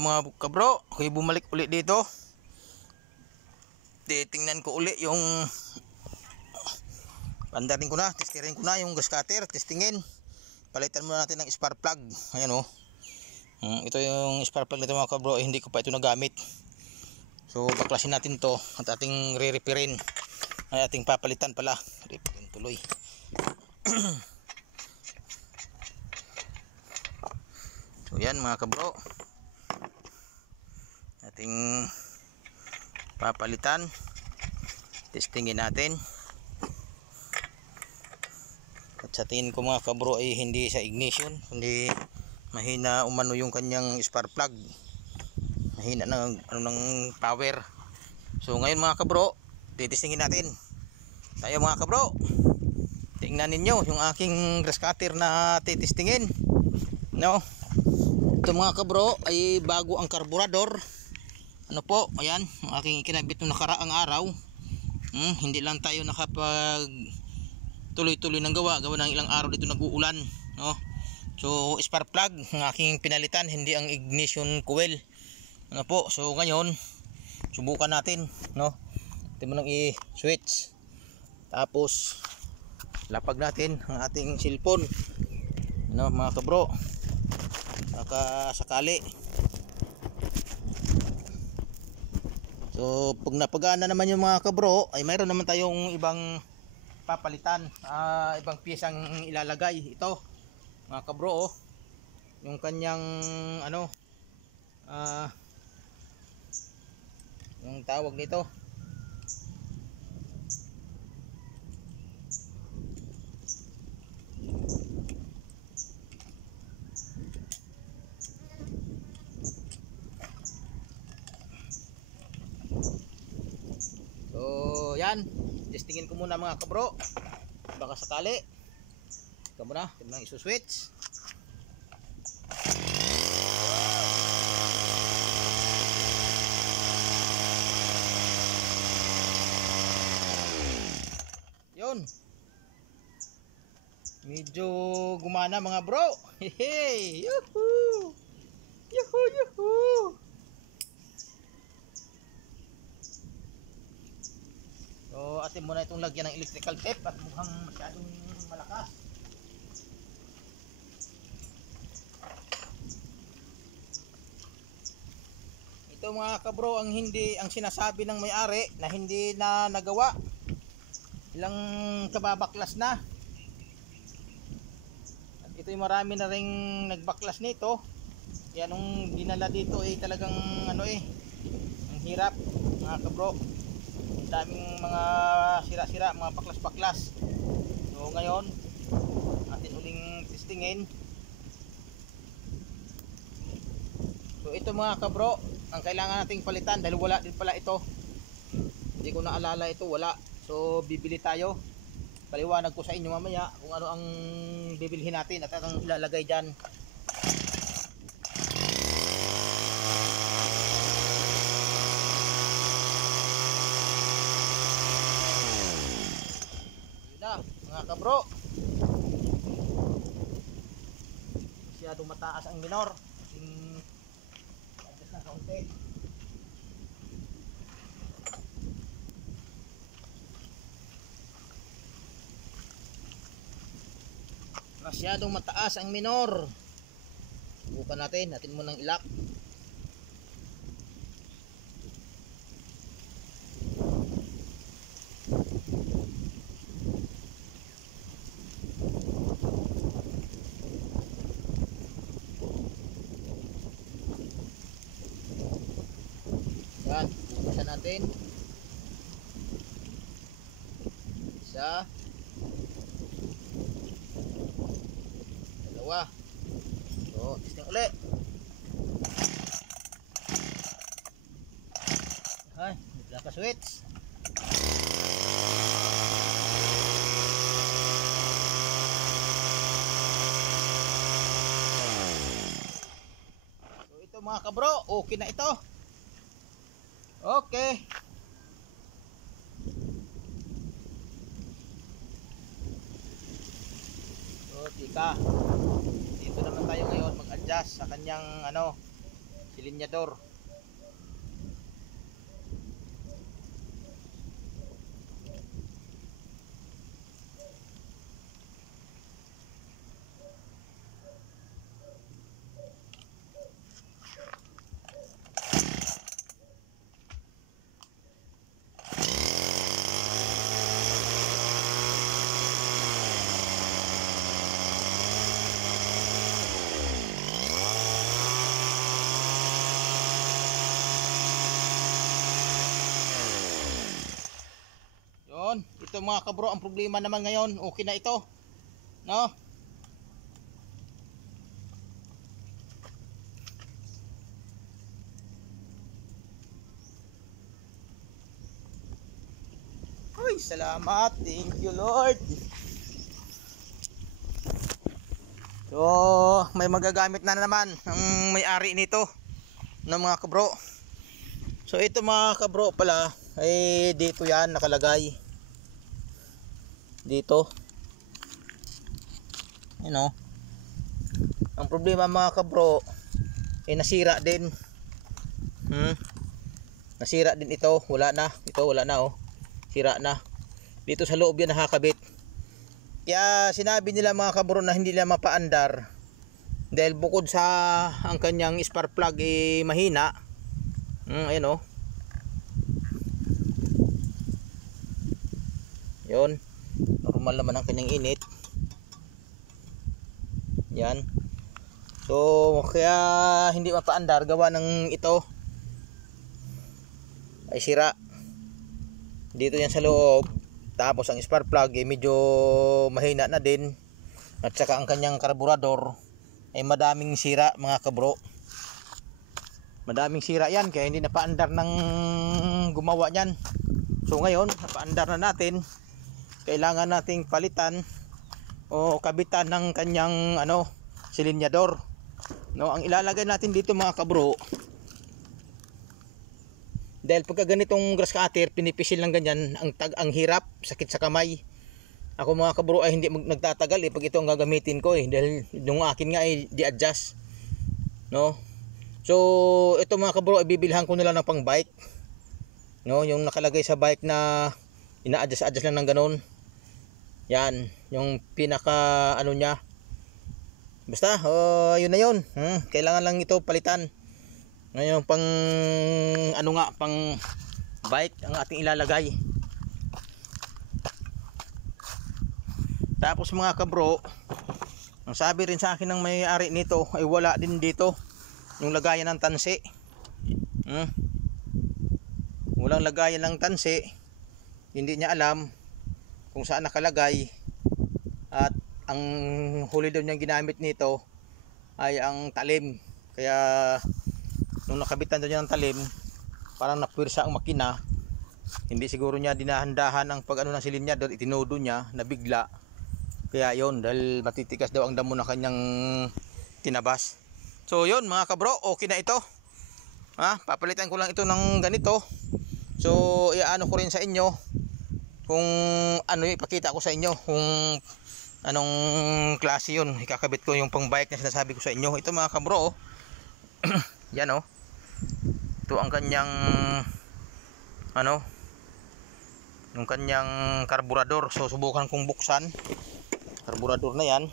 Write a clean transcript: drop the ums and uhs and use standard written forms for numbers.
mga kabro, ako'y bumalik ulit dito. Titingnan ko ulit yung andarin ko na, testirin ko na yung gas cutter, testingin. Palitan muna natin ng spark plug. Ayan o. Ito yung spark plug nito mga kabro, hindi ko pa ito nagamit. So baklasin natin to at ating re-repairin. Ay ating papalitan pala. Repairin tuloy. So yan mga kabro, ating papalitan, testingin natin. At sa tingin ko mga kabro ay hindi sa ignition, hindi mahina umano yung kanyang spark plug, mahina ng power. So ngayon mga kabro, titestingin natin. Tayo mga kabro, tingnan ninyo yung aking grass cutter na titestingin, no? Ito mga kabro ay bago ang karburador. Ano po, ayan, ang aking ikinabit nung nakaraang araw. Hindi lang tayo nakapag tuloy-tuloy ng gawa ng ilang araw dito nag-uulan, no? So spark plug ang aking pinalitan, hindi ang ignition coil. Ano po, so ngayon subukan natin, no? Ito mo nang i-switch. Tapos lapag natin ang ating cellphone, ano mga kabro, baka sakali. So pag napagana naman yung mga kabro, ay mayroon naman tayong ibang papalitan, ibang piyesang ilalagay. Ito mga kabro, yung kanyang ano, yung tawag nito, so yan, testingin ko muna mga kabro, baka sakali. Ito muna, ito muna isuswitch. Yun, medyo gumana mga bro. Hehe, yuhu, yuhu, yuhu. So atin muna itong lagyan ng electrical tape at mukhang masyadong malakas. Ito mga kabro ang sinasabi ng may-ari na hindi na nagawa. Ilang kababaklas na. At ito'y marami na ring nagbaklas nito. Kaya nung dinala dito ay talagang ano ang hirap mga kabro. Ang daming mga sira-sira, mga baklas-baklas. So ngayon atin uling testingin. So ito mga kabro ang kailangan nating palitan dahil wala din pala ito. Hindi ko naalala ito, wala. So bibili tayo. Paliwanag ko sa inyo mamaya kung ano ang bibilhin natin at ang ilalagay dyan. Yun na mga kabro, masyadong mataas ang minor. Adjust na kaunti. Masyadong mataas ang minor. Subukan natin mo nang ilak. Yan, buksan natin. Isa, dalawa. So, testing ulit. Ay, naka-switch. So, ito mga kabro, okay na ito. Okay. So, tika. Dito naman tayo ngayon mag-adjust sa kanyang silinyador. Ito mga kabro, ang problema naman ngayon, okay na ito, no? Uy, salamat, thank you Lord. So may magagamit na naman ang may-ari nito, no mga kabro. So ito mga kabro pala, eh dito yan nakalagay. Dito. You know. Ang problema mga kabro, eh nasira din. Nasira din ito, wala na. Ito wala na oh. Sira na. Dito sa loob yan nakakabit. Kaya sinabi nila mga kabro na hindi nila mapaandar. Dahil bukod sa ang kanyang spark plug eh mahina. Ayun oh. Yun. Normal naman ang kanyang init. Yan. So kaya hindi mapaandar gawa ng ito ay sira. Dito yan sa loob. Tapos ang spark plug ay medyo mahina na din. At saka ang kanyang karburador ay madaming sira mga kabro. Madaming sira yan kaya hindi napaandar ng gumawa niyan. So ngayon napaandar na natin. Kailangan nating palitan o kabitan ng kanyang silinyador. No, ang ilalagay natin dito mga kabro, dahil pagka ganitong grass cutter pinipisil lang ganyan, ang hirap, sakit sa kamay. Ako mga kabro ay hindi nagtatagal pag ito ang gagamitin ko dahil yung akin nga ay di-adjust. No? So ito mga kabro ay bibilhan ko na lang ng pang bike. No, yung nakalagay sa bike na ina-adjust lang ng ganun. Yan, yung pinaka niya. Basta, yun na yun. Kailangan lang ito palitan. Ngayon pang pang bike ang ating ilalagay. Tapos mga kabro, ang sabi rin sa akin ng may-ari nito ay wala din dito yung lagayan ng tansi. Walang lagayan ng tansi. Hindi niya alam kung saan nakalagay, at ang huli daw niyang ginamit nito ay ang talim. Kaya nung nakabitan daw niya ng talim, parang napwersa ang makina. Hindi siguro niya dinahandahan ang pag ng silinyador, itinodo niya na bigla. Kaya yon, dahil matitikas daw ang damo na kanyang tinabas. So yon mga kabro, okay na ito. Papalitan ko lang ito ng ganito. So iano ko rin sa inyo kung ipakita ko sa inyo kung anong klase yun. Ikakabit ko yung pang bike na sinasabi ko sa inyo. Ito mga kabro yan oh. Ito ang kanyang yung kanyang karburador. So subukan kong buksan karburador na yan.